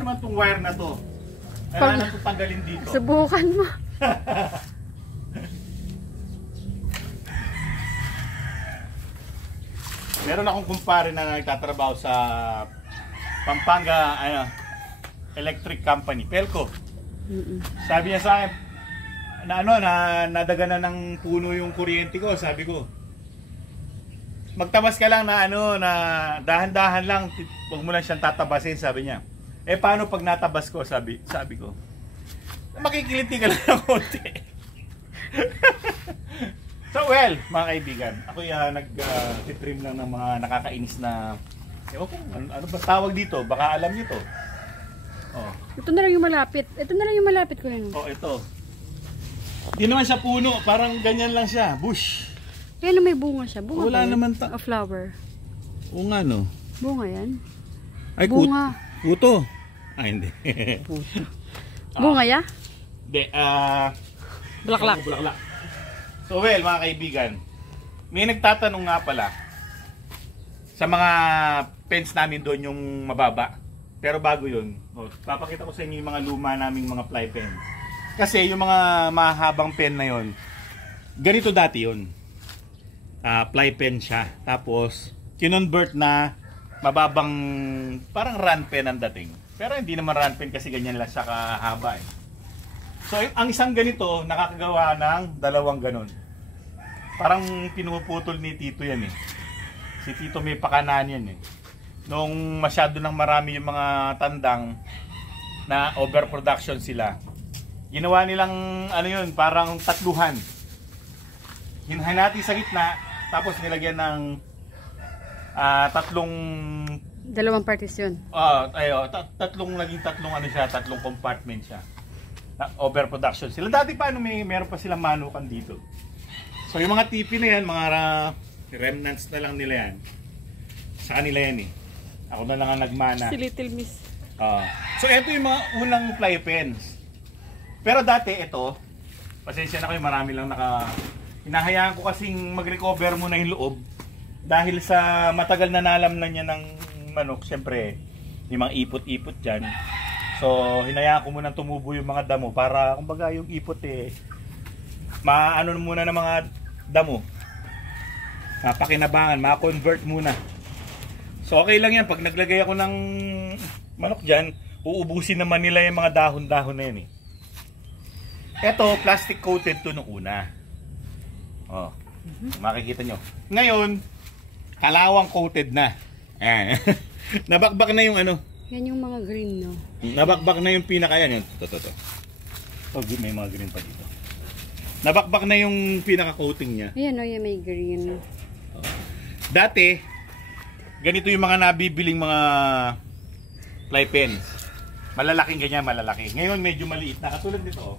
naman itong wire na to. Kailangan natin tanggalin dito. Subukan mo. Meron akong kumpare na nagtatrabaho sa Pampanga Electric Company, Pelco. Sabi niya sa akin, nadaganan ng puno yung kuryente ko. Sabi ko, magtabas ka lang na na dahan-dahan lang, huwag mo lang siyang tatabasin, sabi niya. Eh paano pag natabas ko, sabi ko, makikiliti ka lang ng konti. So well, mga kaibigan, ako nag-trim lang ng mga nakakainis na, ewan ko, ano ba tawag dito? Baka alam niyo to. Oh. Ito na lang yung malapit. Ito na lang yung malapit ko yun. Oh, ito. Hindi naman siya puno, parang ganyan lang siya, bush. Kaya na may bunga siya. Bunga wala naman a flower. Oo nga no. Bunga yan. Ay, bunga. Kuto. Ah, hindi. Puto. Bunga ya? Hindi, bulaklak. Bulaklak. So well, mga kaibigan, may nagtatanong nga pala sa mga pens namin doon yung mababa. Pero bago yun, papakita ko sa inyo yung mga luma naming mga fly pen. Kasi yung mga mahabang pen na yun, ganito dati yun. Fly pen siya. Tapos, kinonvert na mababang, parang run pen ang dating. Pero hindi naman run pen kasi ganyan lang siya kahaba eh. So, ang isang ganito, nakakagawa ng dalawang ganon. Parang pinuputol ni Tito yan eh. Si Tito may pakanan yan eh. Nung masyado nang marami yung mga tandang na overproduction sila, ginawa nilang yun, parang tatluhan. Hinahati sa gitna, tapos nilagyan ng dalawang partition. Naging tatlong compartment siya. Overproduction sila. Dati pa meron pa silang manukan dito. So yung mga tipi na yan, mga remnants na lang nila yan. Sa kanila yan eh. Ako na lang ang nagmana. Si Little Miss. So ito yung mga unang fly pens. Pero dati ito, pasensya na kayo, marami lang hinahayaan ko kasing mag-recover muna yung loob. Dahil sa matagal na nalam na niya ng manok, syempre, yung mga ipot-ipot dyan. So, hinayaan ko muna tumubo yung mga damo para, kumbaga, yung ipot maano muna ng mga damo. Mapakinabangan, ma-convert muna. So, okay lang yan. Pag naglagay ako ng manok dyan, uubusin naman nila yung mga dahon-dahon na yan eh. Ito, plastic coated to nung una. Makikita nyo. Ngayon, kalawang coated na. Ayan. Nabakbak na yung Yan yung mga green, no? Nabakbak na yung pinaka yan. Ito. May mga green pa dito. Nabakbak na yung pinaka-coating niya. Ayan, yan may green. Dati, ganito yung mga nabibiling mga fly pens. Malalaking ganyan, malalaki. Ngayon, medyo maliit na. Katulad nito,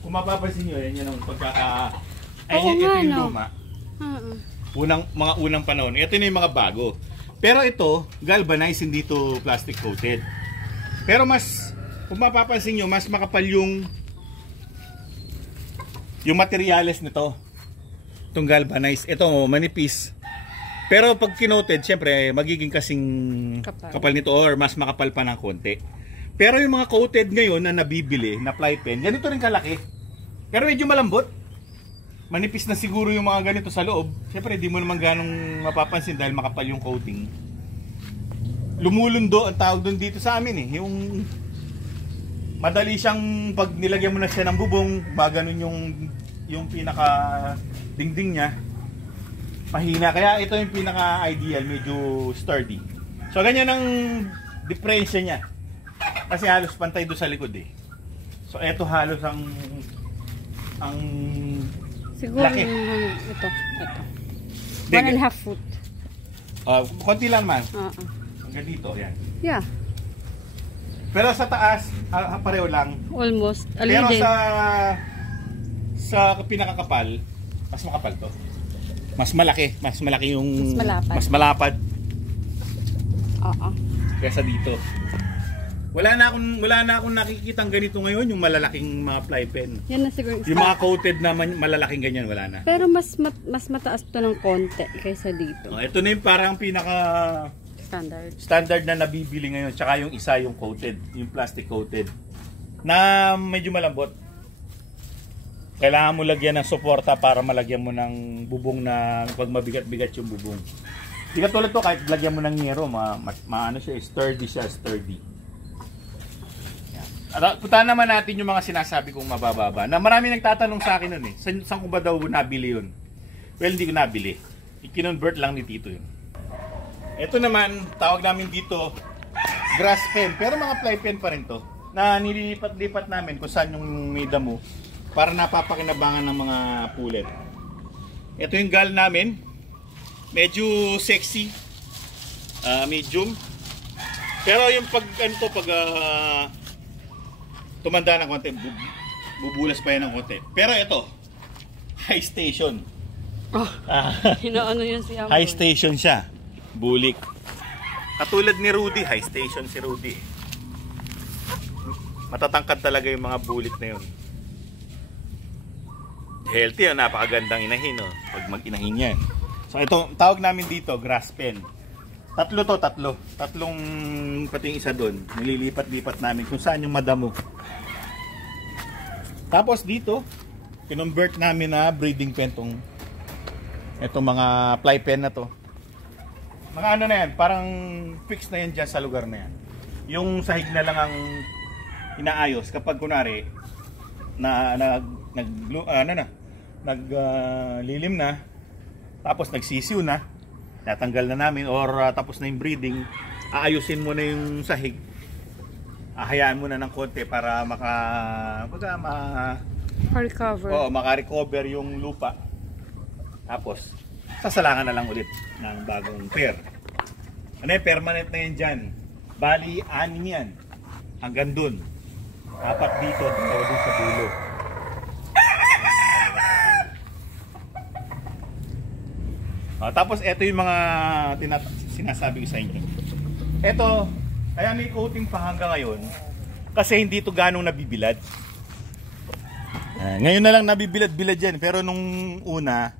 kung mapapansin nyo, yan yung pagkaka... Ito yung luma. Mga unang panahon. Ito na yung mga bago. Pero ito, galvanized, hindi ito plastic coated. Pero kung mapapansin nyo, mas makapal yung materyales nito. Itong galvanized. Ito, manipis. Pero pag kinoted, syempre, magiging kasing kapal nito or mas makapal pa ng konti. Pero yung mga coated ngayon na nabibili, na fly pen, ganito rin kalaki. Pero medyo malambot. Manipis na siguro yung mga ganito sa loob. Siyempre, di mo naman ganong mapapansin dahil makapal yung coating. Lumulundo ang tawag doon dito sa amin eh. Yung madali siyang pag nilagyan mo na siya ng bubong, maganon yung pinaka dingding niya. Mahina. Kaya ito yung pinaka ideal, medyo sturdy. So, ganyan ang diferensya niya. Kasi halos pantay doon sa likod eh. So, ito halos ang siguro laki. Ito. 1.5 foot. Konti lang man. Hanggang dito, yan. Yeah. Pero sa taas, pareho lang. Almost. Pero sa pinakakapal, mas makapal to. Mas malaki. Mas malaki yung... Mas malapad. Kesa dito. Wala na akong nakikitang ganito ngayon, yung malalaking mga fly pen. Yan na siguro. Yung mga coated na malalaking ganyan, wala na. Pero mas mataas to ng konti kaysa dito. Ito na yung parang pinaka Standard. Standard na nabibili ngayon. Tsaka yung isa yung coated. Yung plastic coated. Na medyo malambot. Kailangan mo lagyan ng suporta para malagyan mo ng bubong na pag mabigat-bigat yung bubong. Di katulad to, kahit lagyan mo ng yero, ano siya, sturdy siya, sturdy. At puntahan naman natin yung mga sinasabi kong mabababa. Na marami nagtatanong sa akin nun eh. Saan ko ba daw nabili yun? Well, hindi ko nabili. I-convert lang ni Tito yun. Ito naman, tawag namin dito, grass pen. Pero mga fly pen pa rin to. Na nililipat-lipat namin kung saan yung may damo para napapakinabangan ng mga pulet. Ito yung gal namin. Medyo sexy. Medium. Pero yung pag tumanda ng konti, bubulas pa yan ng konti. Pero ito, high station. Hinaano yun si Amor. High station siya. Bulik. Katulad ni Rudy, high station si Rudy. Matatangkad talaga yung mga bulik na yun. Healthy yun, napakagandang inahin. Oh, pag mag-inahin yan. So ito, tawag namin dito, grass pen. Tatlo. Tatlong pati yung isa doon. Nililipat-lipat namin kung saan yung madamo. Tapos dito, kinonvert namin na breeding pen itong mga fly pen na to. Mga ano na yan, parang fix na yan dyan sa lugar na yan. Yung sahig na lang ang inaayos kapag kunwari naglilim na, tapos nagsisiw na, natanggal na namin or tapos na yung breeding, aayusin mo na yung sahig, ahayaan mo na ng konti para maka-recover yung lupa. Tapos sasalangan na lang ulit ng bagong pair. Ano yung permanent na yan dyan? Bali, 6 yan hanggang dun. 4 dito, 2 dun sa dulo. Tapos ito yung mga sinasabi ko sa inyo. Ito, kaya may coating pa hanggang ngayon kasi hindi ito ganong nabibilad. Ngayon na lang nabibilad-bilad yan, pero nung una,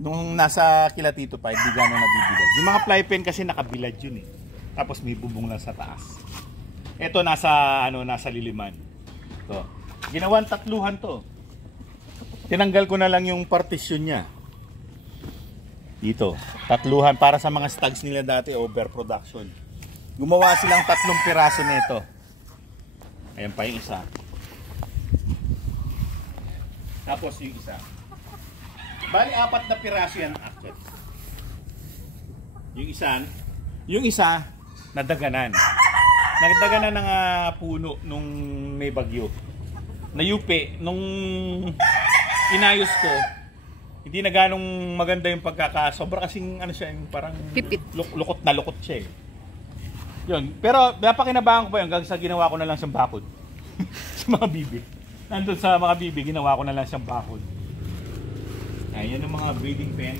nung nasa Kilatito pa, hindi ganong nabibilad. Yung mga fly pen kasi nakabilad yun eh. Tapos may bubong lang sa taas. Ito nasa liliman. So, ginawan tatluhan to. Tinanggal ko na lang yung partition niya. Dito, tatluhan para sa mga stags nila dati, overproduction. Gumawa silang 3 piraso nito. Ayan pa yung isa. Tapos yung isa. Bali 4 na piraso yan actually. Yung isa nadaganan. Nagdaganan ng puno nung may bagyo. Nayupi nung inayos ko. Hindi na ganong maganda yung sobra kasing ano siya, yung parang pipit. Lukot siya eh. Yun. Pero napakinabangan ko pa yun hanggang sa ginawa ko na lang siyang bakod. Sa mga bibi. Nandun sa mga bibi, ginawa ko na lang siyang bakod. Ayan yung mga breeding pen.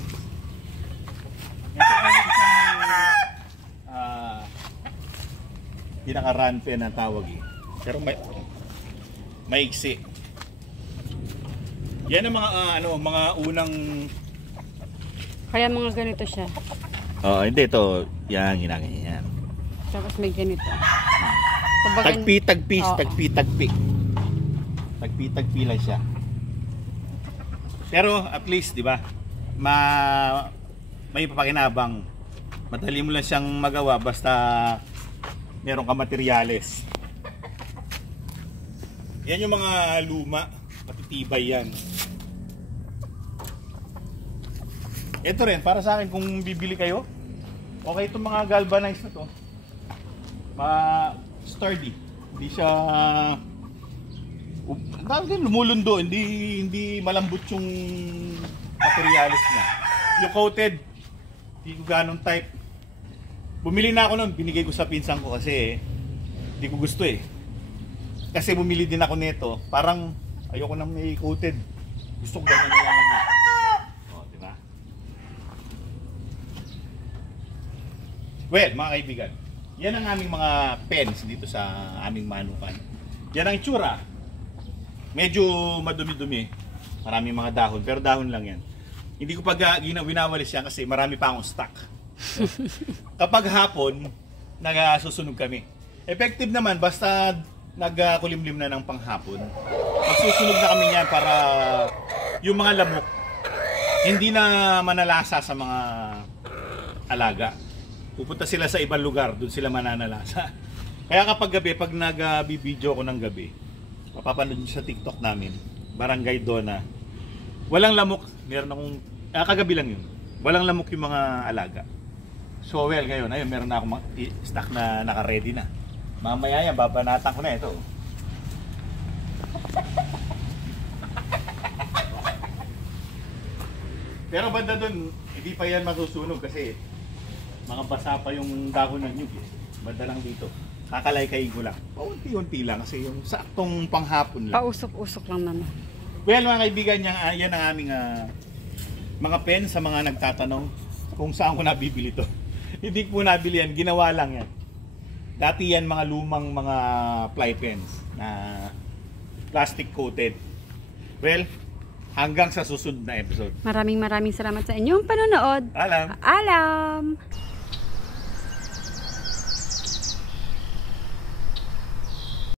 Ito ay isang pinaka-run pen ang tawag eh. Pero maiksi. Yan ang mga unang Kaya mga ganito siya. hindi ito. Yan, ginagawa yan. Tapos may ganito. Tagpi. Oo. Tagpi lang siya. Pero at least, di ba? May papakinabang. Madali mo lang siyang magawa basta meron ka materyales. Yan yung mga luma, matitibay yan. Ito rin, para sa akin kung bibili kayo, okay itong mga galvanized na to. Sturdy. Hindi siya lumulundo, hindi malambot yung materials niya. Yung coated, hindi ko ganong type. Bumili na ako nun, binigay ko sa pinsan ko kasi hindi ko gusto eh. Kasi bumili din ako nito, parang ayoko nang may coated. Gusto ko ganyan na lang lahat. Diba? Well, mga kaibigan, yan ang aming mga pens dito sa aming manukan. Yan ang itsura. Medyo madumi-dumi. Maraming mga dahon, pero dahon lang yan. Hindi ko pa winawalis yan kasi marami pa akong stock. Kapag hapon, nagsusunog kami. Effective naman, basta nagkulimlim na ng panghapon. Magsusunog na kami niyan para yung mga lamok, hindi na manalasa sa mga alaga. Pupunta sila sa ibang lugar, doon sila mananalasa. Kaya kapag gabi, pag nag-video ko ng gabi, mapapanood nyo sa TikTok namin, Barangay Dona, walang lamok, meron akong, kagabi lang yun, walang lamok yung mga alaga. So well, ngayon, ayun, meron na akong stock na naka-ready na. Mamaya yan, babanatan ko na ito. Pero banda dun, hindi pa yan masusunog kasi mga basa pa yung dahon ng nyug eh. Banda lang dito. Kakalaykay ko lang. Paunti-unti lang kasi yung saktong panghapon lang. Pausok-usok lang naman. Well mga kaibigan, yan ang aming mga pen sa mga nagtatanong kung saan ko nabibili to. Hindi ko nabili yan, ginawa lang yan. Dati yan mga lumang mga fly pens na plastic coated. Well, hanggang sa susunod na episode. Maraming salamat sa inyong panonood. Alam. Alam!